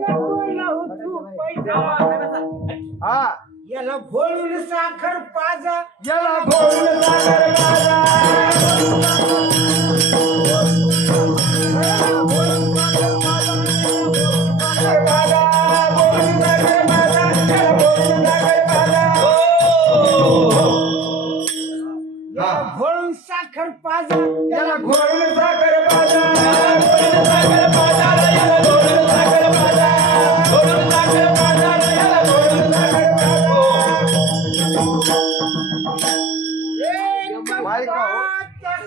नको लावू तू पैसा हा याला घोळून साखर पाजा याला घोळून साखर पाजा घोळून साखर पाजा याला घोळून साखर पाजा साखर पाजा याला घोळून साखर पाजा घोळून साखर पाजा याला घोळून साखर पाजा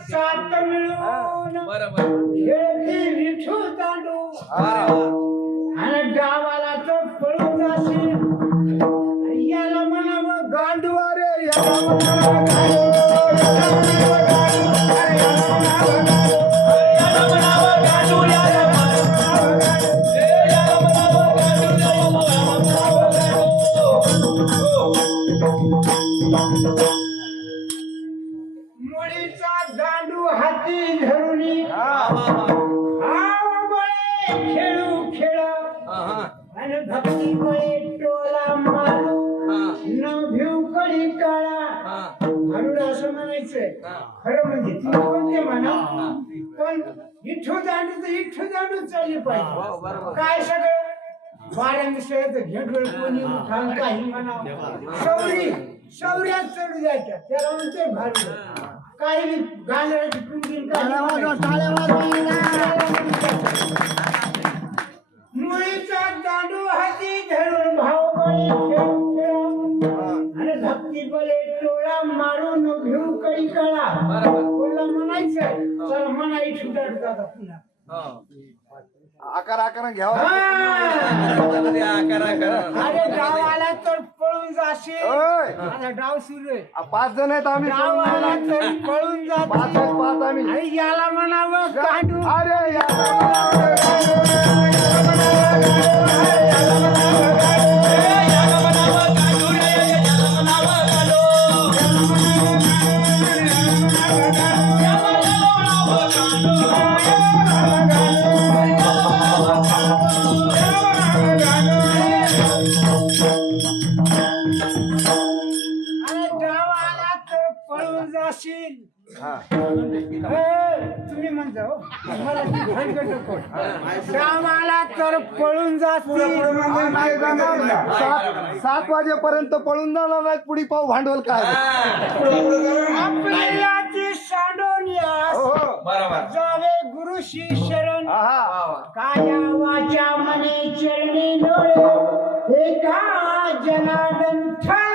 सात मिळून बरोबर खेळती विठू तांडू आणि गावाला तर पळून जाशील याला म्हणावं गांडू अरे याला म्हणावं गांडू मुळीचा गांडू हाती धरुनी खेळू खेळ आणि भक्ती मुळे टोला मारू न भिव कळी काळा म्हणून असं म्हणायचंय खरं म्हणजे ती कोणते म्हणा पण इठू दांडू तर इठू दांडू चालली पाहिजे काय सगळं वाऱ्याने घेंडवळ कोणी उठान काही म्हणावं शौरी शौर्यात चढू द्यायच्या त्याला म्हणते भारी काही गांजराची कुंडीन मुळीचा दांडू हाती धरून भावबळी खेळू खेळ आणि भक्ती बळे टोळा मारून घेऊ कळी कळा बोलला म्हणायचंय चल म्हणा इथून दादा पुन्हा आकार आकार घ्यावा अरे गावाला तर पळून जाशील ओय. आता डाव सुरू आहे 5 जण आहेत आम्ही गावाला तर पळून पाच जाशील आम्ही आणि याला म्हणावं गांडू अरे अरे गावाला तर पळून जाशील तुम्ही म्हणता हो मला ती भानगड नको. गावाला तर पळून जाशील 7 वाजेपर्यंत पळून जाणार नाही पुढे पाहू भांडवल काय आपल्याची सांडोनियास बरोबर जावे गुरुशी शरण हा काया वाचा मने चरणी लोळे एका जनार्दन ठाण